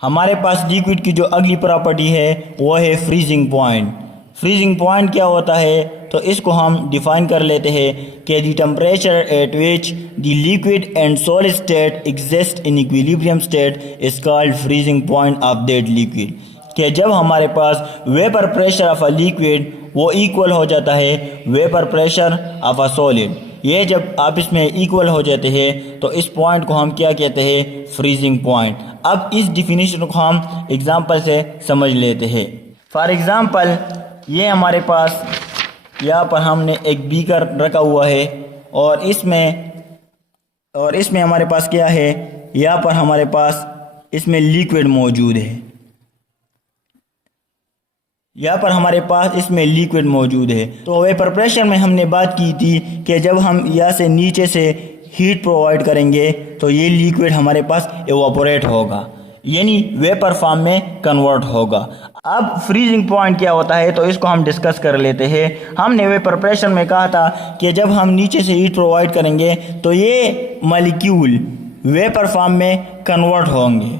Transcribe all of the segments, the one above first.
हमारे पास लिक्विड की जो अगली प्रॉपर्टी है वो है फ्रीजिंग पॉइंट। फ्रीजिंग पॉइंट क्या होता है, तो इसको हम डिफाइन कर लेते हैं कि the temperature at which the liquid and solid state exist in equilibrium state is called freezing point of that liquid. कि जब हमारे पास vapour pressure of a liquid वो इक्वल हो जाता है vapour pressure of a solid, ये जब आपस में इक्वल हो जाते हैं तो इस पॉइंट को हम क्या कहते हैं, फ्रीजिंग पॉइंट। अब इस डिफिनीशन को हम एग्जांपल से समझ लेते हैं। फॉर एग्जांपल ये हमारे पास यहाँ पर हमने एक बीकर रखा हुआ है और इसमें हमारे पास क्या है, यहाँ पर हमारे पास इसमें लिक्विड मौजूद है। यहाँ पर हमारे पास इसमें लिक्विड मौजूद है। तो वेपर प्रेशर में हमने बात की थी कि जब हम यहाँ से नीचे से हीट प्रोवाइड करेंगे तो ये लिक्विड हमारे पास एवापोरेट होगा, यानी वेपर फॉर्म में कन्वर्ट होगा। अब फ्रीजिंग पॉइंट क्या होता है तो इसको हम डिस्कस कर लेते हैं। हमने वेपर प्रेशर में कहा था कि जब हम नीचे से हीट प्रोवाइड करेंगे तो ये मॉलिक्यूल वेपर फॉर्म में कन्वर्ट होंगे।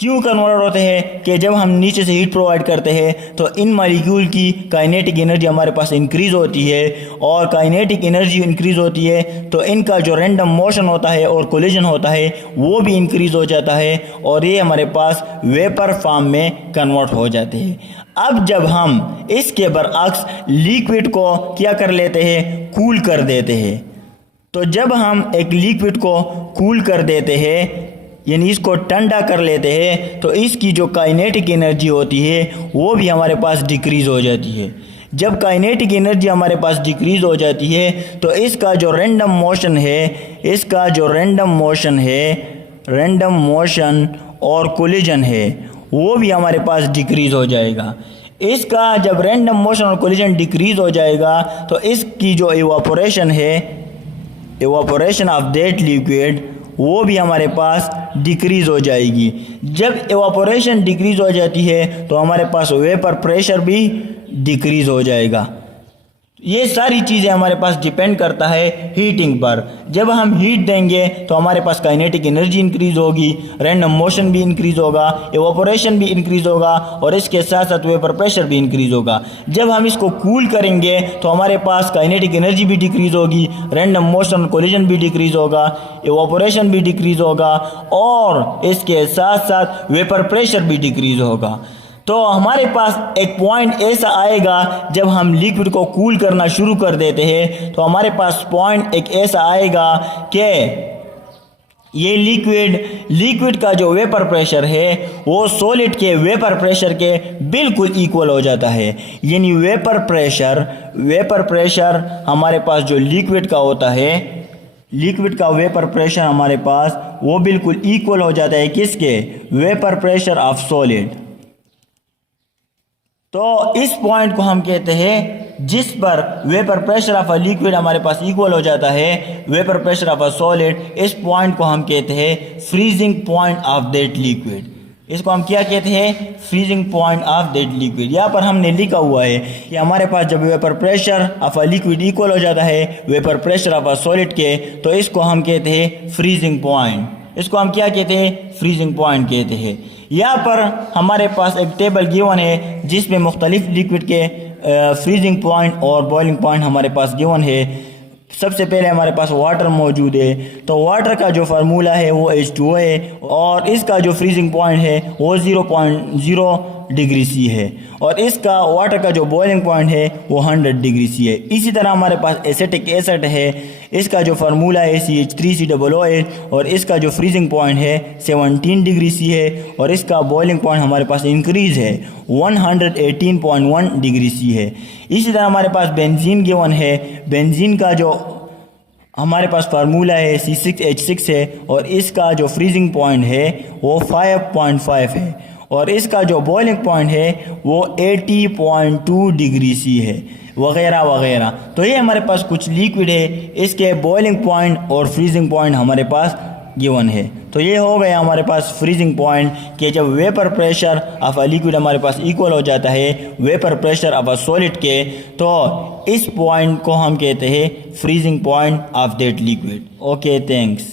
क्यों कन्वर्ट होते हैं कि जब हम नीचे से हीट प्रोवाइड करते हैं तो इन मॉलिक्यूल की काइनेटिक एनर्जी हमारे पास इंक्रीज़ होती है, और काइनेटिक एनर्जी इंक्रीज़ होती है तो इनका जो रैंडम मोशन होता है और कोलिजन होता है वो भी इंक्रीज़ हो जाता है और ये हमारे पास वेपर फॉर्म में कन्वर्ट हो जाते हैं। अब जब हम इसके बरअक्स लिक्विड को क्या कर लेते हैं, कूल कर देते हैं, तो जब हम एक लिक्विड को कूल कर देते हैं यानी इसको ठंडा कर लेते हैं तो इसकी जो काइनेटिक एनर्जी होती है वो भी हमारे पास डिक्रीज़ हो जाती है। जब काइनेटिक एनर्जी हमारे पास डिक्रीज़ हो जाती है तो इसका जो रैंडम मोशन और कोलिजन है वो भी हमारे पास डिक्रीज़ हो जाएगा। इसका जब रैंडम मोशन और कोलिजन डिक्रीज़ हो जाएगा तो इसकी जो एवापोरेशन ऑफ दैट लिक्विड वो भी हमारे पास डिक्रीज़ हो जाएगी। जब एवापोरेशन डिक्रीज़ हो जाती है तो हमारे पास वेपर प्रेशर भी डिक्रीज़ हो जाएगा। ये सारी चीज़ें हमारे पास डिपेंड करता है हीटिंग पर। जब हम हीट देंगे तो हमारे पास काइनेटिक एनर्जी इंक्रीज़ होगी, रैंडम मोशन भी इंक्रीज़ होगा, एवापोरेशन भी इंक्रीज़ होगा और इसके साथ साथ वेपर प्रेशर भी इंक्रीज़ होगा। जब हम इसको कूल करेंगे तो हमारे पास काइनेटिक एनर्जी भी डिक्रीज़ होगी, रैंडम मोशन कोलिजन भी डिक्रीज़ होगा, एवापोरेशन भी डिक्रीज़ होगा और इसके साथ साथ वेपर प्रेशर भी डिक्रीज़ होगा। तो हमारे पास एक पॉइंट ऐसा आएगा जब हम लिक्विड को कूल करना शुरू कर देते हैं तो हमारे पास पॉइंट एक ऐसा आएगा कि ये लिक्विड का जो वेपर प्रेशर है वो सॉलिड के वेपर प्रेशर के बिल्कुल इक्वल हो जाता है। यानी वेपर प्रेशर हमारे पास जो लिक्विड का होता है, लिक्विड का वेपर प्रेशर हमारे पास वो बिल्कुल इक्वल हो जाता है किसके, वेपर प्रेशर ऑफ सॉलिड। तो इस पॉइंट को हम कहते हैं जिस पर vapour pressure of a liquid हमारे पास इक्वल हो जाता है vapour pressure of a solid, इस पॉइंट को हम कहते हैं freezing point of that liquid. इसको हम क्या कहते हैं, freezing point of that liquid. यहाँ पर हमने लिखा हुआ है कि हमारे पास जब vapour pressure of a liquid equal हो जाता है vapour pressure of a solid के तो इसको हम कहते हैं फ्रीजिंग पॉइंट। इसको हम क्या कहते हैं, फ्रीजिंग पॉइंट कहते हैं। यहाँ पर हमारे पास एक टेबल गिवन है जिसमें मुख्तलिफ लिक्विड के फ्रीजिंग पॉइंट और बॉइलिंग पॉइंट हमारे पास गिवन है। सबसे पहले हमारे पास वाटर मौजूद है, तो वाटर का जो फार्मूला है वो H2O है और इसका जो फ्रीजिंग पॉइंट है वो 0.0 डिग्री सी है और इसका वाटर का जो बॉइलिंग पॉइंट है वो 100 डिग्री सी है। इसी तरह हमारे पास एसिटिक एसिड है, इसका जो फार्मूला है CH3COOH और इसका जो फ्रीजिंग पॉइंट है 17 डिग्री सी है और इसका बॉइलिंग पॉइंट हमारे पास इंक्रीज़ है 118.1 डिग्री सी है। इसी तरह हमारे पास बेंजीन गिवन है, बेंजीन का जो हमारे पास फार्मूला है C6H6 है और इसका जो फ्रीजिंग पॉइंट है वो 5.5 है और इसका जो बॉइलिंग पॉइंट है वो 80.2 डिग्री सी है, वगैरह वगैरह। तो ये हमारे पास कुछ लिक्विड है, इसके बॉइलिंग पॉइंट और फ्रीजिंग पॉइंट हमारे पास गिवन है। तो ये हो गया हमारे पास फ्रीजिंग पॉइंट कि जब vapour pressure of a liquid हमारे पास इक्वल हो जाता है vapour pressure of a solid के, तो इस पॉइंट को हम कहते हैं freezing point of that liquid. Okay, thanks.